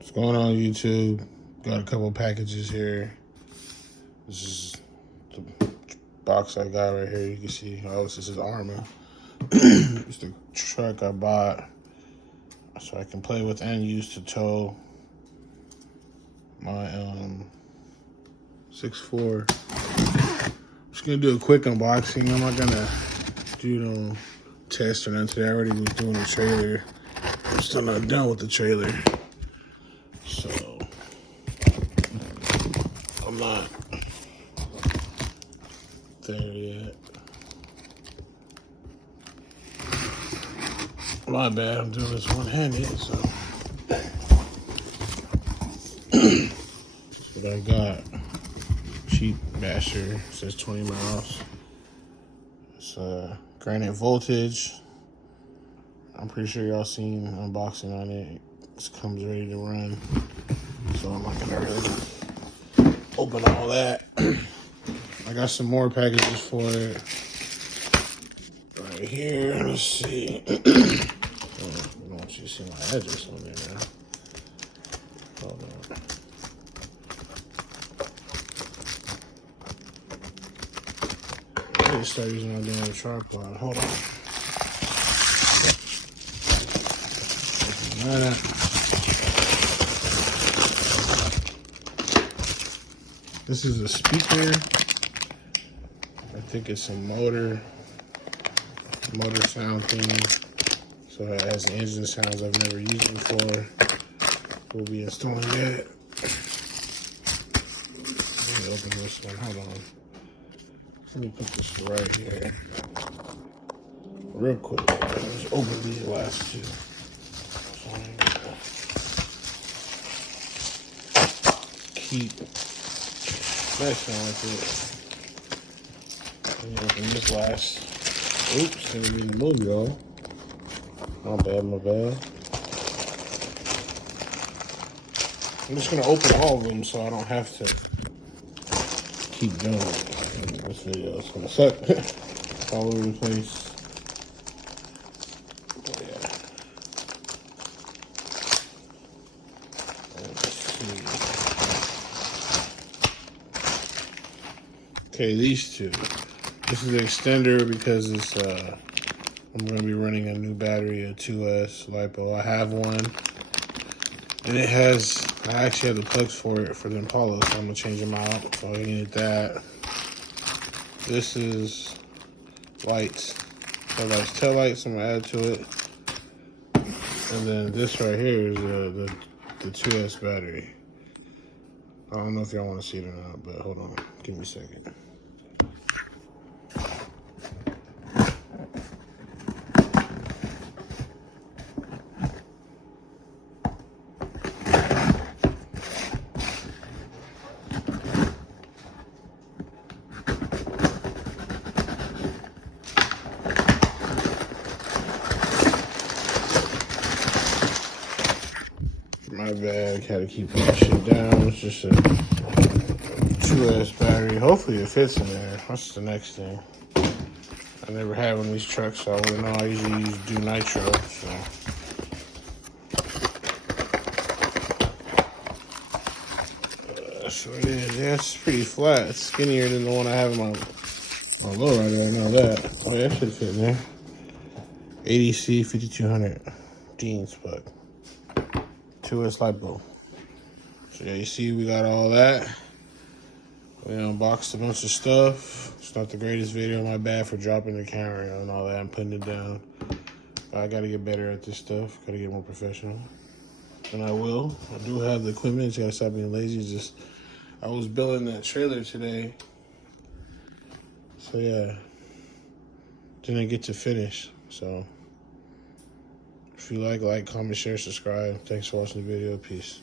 What's going on, YouTube? Got a couple packages here. This is the box I got right here. You can see, oh, this is Arrma. It's the truck I bought so I can play with and use to tow my 6'4". I'm just gonna do a quick unboxing. I'm not gonna do no test or nothing today. I already was doing the trailer. I'm still not done with the trailer, so I'm not there yet. My bad, I'm doing this one-handed, so. That's what I got. Cheap basher, says 20 miles. It's granite voltage. I'm pretty sure y'all seen unboxing on it. This comes ready to run. So I'm not gonna really open all that. I got some more packages for it. Right here, let's see. I don't want you to see my address on there now. Hold on. I need to start using my damn tripod. Hold on. This is a speaker. I think it's a motor sound thing. So it has the engine sounds I've never used before. We'll be installing that. Let me open this one. Hold on. Let me put this right here. Real quick. Let's open these last two. Keep messing with it. Let me open this last. Oops, didn't mean to move, y'all. My bad, my bad. I'm just gonna open all of them so I don't have to keep doing it. This video is gonna suck all over the place. But yeah. Let's see. Okay, these two. This is the extender because it's I'm gonna be running a new battery, a 2S LiPo. I have one, and it has. I actually have the plugs for it for the Impala, so I'm gonna change them out. So I needed that. This is lights, tail lights. I'm gonna add to it, and then this right here is the 2S battery. I don't know if y'all want to see it or not, but hold on, give me a second. My bad, gotta keep that shit down. It's just a 2S battery. Hopefully it fits in there. What's the next thing? I never had one of these trucks, so I wouldn't know. I usually do nitro, so. That's what it is. Yeah, it's pretty flat. It's skinnier than the one I have in my lowrider. I know that. Oh, yeah, that should fit in there. ADC 5200 jeans, but 2S LiPo. So yeah, you see we got all that. We unboxed a bunch of stuff. It's not the greatest video. My bad for dropping the camera and all that. I'm putting it down. I gotta get better at this stuff. Gotta get more professional. And I will. I do have the equipment. Just gotta stop being lazy. Just I was building that trailer today. So yeah. Didn't get to finish. So if you like, comment, share, subscribe. Thanks for watching the video. Peace.